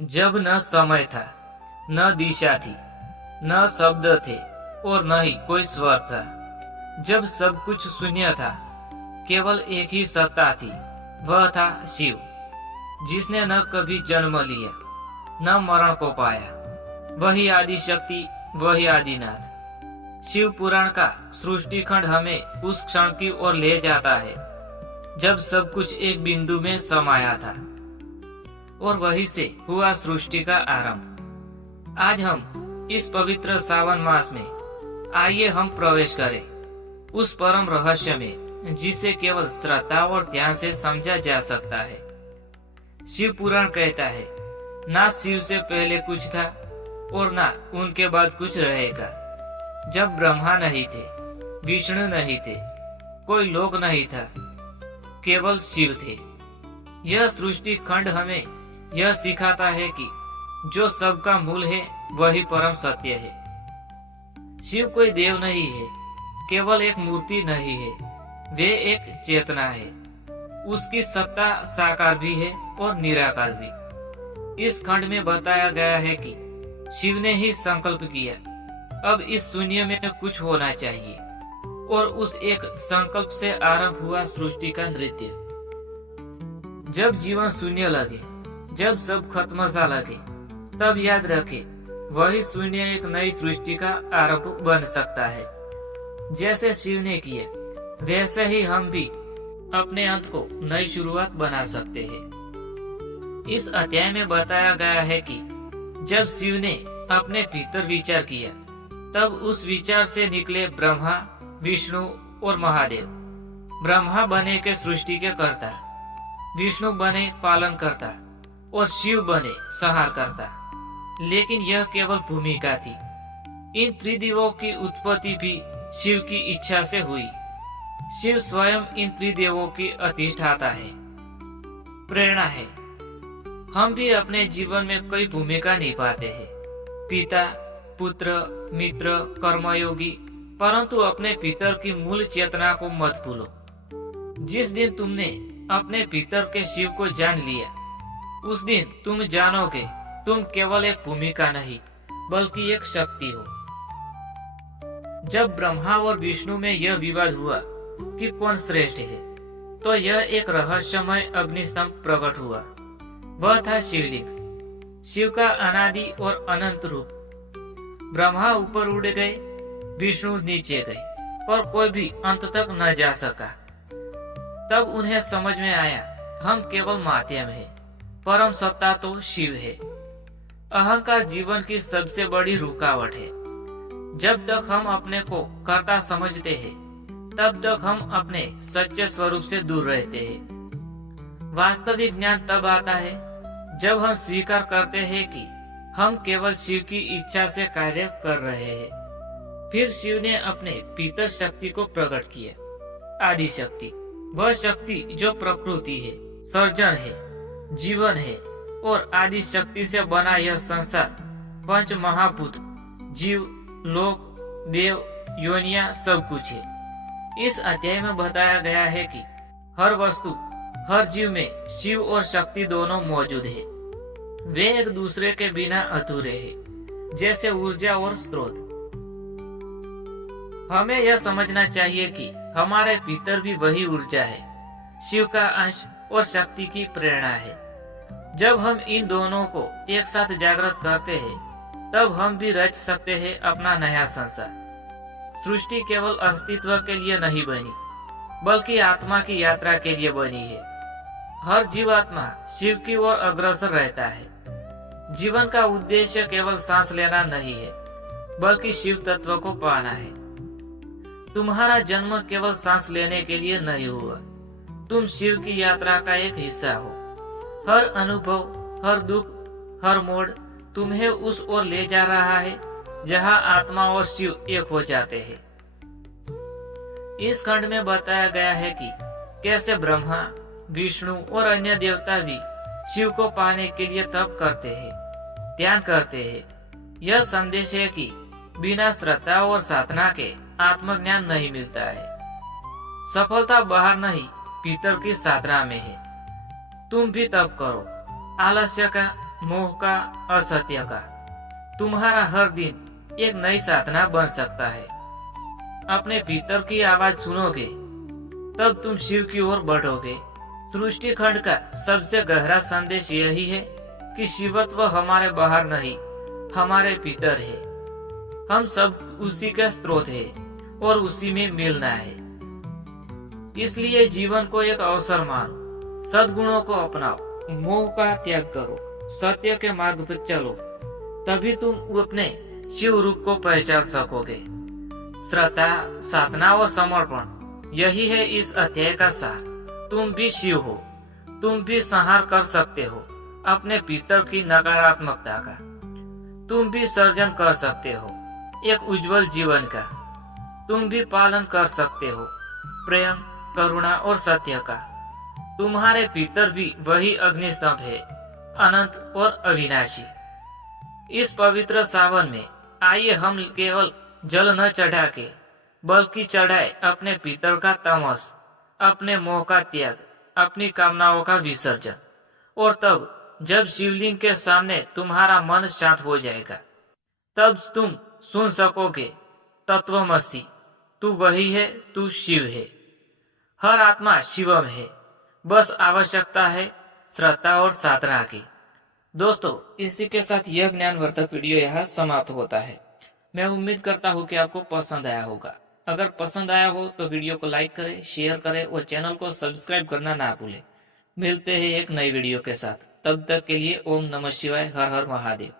जब न समय था, न दिशा थी, न शब्द थे और न ही कोई स्वर था। जब सब कुछ शून्य था, केवल एक ही सत्ता थी, वह था शिव, जिसने न कभी जन्म लिया, न मरण को पाया। वही आदि शक्ति, वही आदिनाथ। शिव पुराण का सृष्टि खंड हमें उस क्षण की ओर ले जाता है जब सब कुछ एक बिंदु में समाया था और वहीं से हुआ सृष्टि का आरंभ। आज हम इस पवित्र सावन मास में आइए हम प्रवेश करें उस परम रहस्य में जिसे केवल श्रद्धा और ध्यान से समझा जा सकता है। शिव पुराण कहता है, ना शिव से पहले कुछ था और ना उनके बाद कुछ रहेगा। जब ब्रह्मा नहीं थे, विष्णु नहीं थे, कोई लोक नहीं था, केवल शिव थे। यह सृष्टि खंड हमें यह सिखाता है कि जो सबका मूल है वही परम सत्य है। शिव कोई देव नहीं है, केवल एक मूर्ति नहीं है, वे एक चेतना है। उसकी सत्ता साकार भी है और निराकार भी। इस खंड में बताया गया है कि शिव ने ही संकल्प किया, अब इस शून्य में कुछ होना चाहिए, और उस एक संकल्प से आरंभ हुआ सृष्टि का नृत्य। जब जीवन शून्य लगे, जब सब खत्म सा लगे, तब याद रखे वही शून्य एक नई सृष्टि का आरंभ बन सकता है। जैसे शिव ने किया, वैसे ही हम भी अपने अंत को नई शुरुआत बना सकते हैं। इस अध्याय में बताया गया है कि जब शिव ने अपने भीतर विचार किया, तब उस विचार से निकले ब्रह्मा, विष्णु और महादेव। ब्रह्मा बने के सृष्टि के कर्ता, विष्णु बने पालन करता और शिव बने संहार करता। लेकिन यह केवल भूमिका थी। इन त्रिदेवों की उत्पत्ति भी शिव की इच्छा से हुई। शिव स्वयं इन त्रिदेवों की अधिष्ठाता है, प्रेरणा है। हम भी अपने जीवन में कई भूमिका निभाते हैं, पिता, पुत्र, मित्र, कर्मयोगी, परंतु अपने भीतर की मूल चेतना को मत भूलो। जिस दिन तुमने अपने भीतर के शिव को जान लिया, उस दिन तुम जानोगे तुम केवल एक भूमिका नहीं, बल्कि एक शक्ति हो। जब ब्रह्मा और विष्णु में यह विवाद हुआ कि कौन श्रेष्ठ है, तो यह एक रहस्यमय अग्निस्तंभ प्रकट हुआ। वह था शिवलिंग, शिव का अनादि और अनंत रूप। ब्रह्मा ऊपर उड़ गए, विष्णु नीचे गए, पर कोई भी अंत तक न जा सका। तब उन्हें समझ में आया, हम केवल माध्यम है, परम सत्ता तो शिव है। अहंकार जीवन की सबसे बड़ी रुकावट है। जब तक हम अपने को कर्ता समझते हैं, तब तक हम अपने सच्चे स्वरूप से दूर रहते हैं। वास्तविक ज्ञान तब आता है जब हम स्वीकार करते हैं कि हम केवल शिव की इच्छा से कार्य कर रहे हैं। फिर शिव ने अपने भीतर शक्ति को प्रकट किया, आदि शक्ति, वह शक्ति जो प्रकृति है, सर्जन है, जीवन है और आदि शक्ति से बना यह संसार, पंच महाभूत, जीव, लोक, देव, योनिया सब कुछ है। इस अध्याय में बताया गया है कि हर वस्तु, हर जीव में शिव और शक्ति दोनों मौजूद है। वे एक दूसरे के बिना अधूरे हैं, जैसे ऊर्जा और स्रोत। हमें यह समझना चाहिए कि हमारे भीतर भी वही ऊर्जा है, शिव का अंश और शक्ति की प्रेरणा है। जब हम इन दोनों को एक साथ जागृत करते हैं, तब हम भी रच सकते हैं अपना नया संसार। सृष्टि केवल अस्तित्व के लिए नहीं बनी, बल्कि आत्मा की यात्रा के लिए बनी है। हर जीवात्मा शिव की ओर अग्रसर रहता है। जीवन का उद्देश्य केवल सांस लेना नहीं है, बल्कि शिव तत्व को पाना है। तुम्हारा जन्म केवल सांस लेने के लिए नहीं हुआ, तुम शिव की यात्रा का एक हिस्सा हो। हर अनुभव, हर दुख, हर मोड़ तुम्हें उस ओर ले जा रहा है जहां आत्मा और शिव एक हो जाते हैं। इस खंड में बताया गया है कि कैसे ब्रह्मा, विष्णु और अन्य देवता भी शिव को पाने के लिए तप करते हैं, ध्यान करते हैं। यह संदेश है कि बिना श्रद्धा और साधना के आत्मज्ञान नहीं मिलता है। सफलता बाहर नहीं, भीतर की साधना में है। तुम भी तप करो, आलस्य का मोह का, असत्य का। तुम्हारा हर दिन एक नई साधना बन सकता है। अपने भीतर की आवाज सुनोगे तब तुम शिव की ओर बढ़ोगे। सृष्टि खंड का सबसे गहरा संदेश यही है कि शिवत्व हमारे बाहर नहीं, हमारे भीतर है। हम सब उसी का स्रोत है और उसी में मिलना है। इसलिए जीवन को एक अवसर मानो, सद्गुणों को अपनाओ, मोह का त्याग करो, सत्य के मार्ग पर चलो। तभी तुम अपने शिव रूप को पहचान सकोगे। श्रद्धा, साधना और समर्पण, यही है इस अध्याय का सार। तुम भी शिव हो, तुम भी संहार कर सकते हो अपने भीतर की नकारात्मकता का। तुम भी सर्जन कर सकते हो एक उज्जवल जीवन का। तुम भी पालन कर सकते हो प्रेम, करुणा और सत्य का। तुम्हारे भीतर भी वही अग्निस्तंभ है, अनंत और अविनाशी। इस पवित्र सावन में आइए हम केवल जल न चढ़ा के, बल्कि चढ़ाए अपने भीतर का तमस, अपने मोह का त्याग, अपनी कामनाओं का विसर्जन। और तब जब शिवलिंग के सामने तुम्हारा मन शांत हो जाएगा, तब तुम सुन सकोगे, तत्वमसि, तू वही है, तू शिव है। हर आत्मा शिवम है, बस आवश्यकता है श्रद्धा और साधना की। दोस्तों, इसी के साथ यह ज्ञानवर्धक वीडियो यहाँ समाप्त होता है। मैं उम्मीद करता हूँ कि आपको पसंद आया होगा। अगर पसंद आया हो तो वीडियो को लाइक करें, शेयर करें और चैनल को सब्सक्राइब करना ना भूलें। मिलते हैं एक नई वीडियो के साथ। तब तक के लिए ओम नमः शिवाय, हर हर महादेव।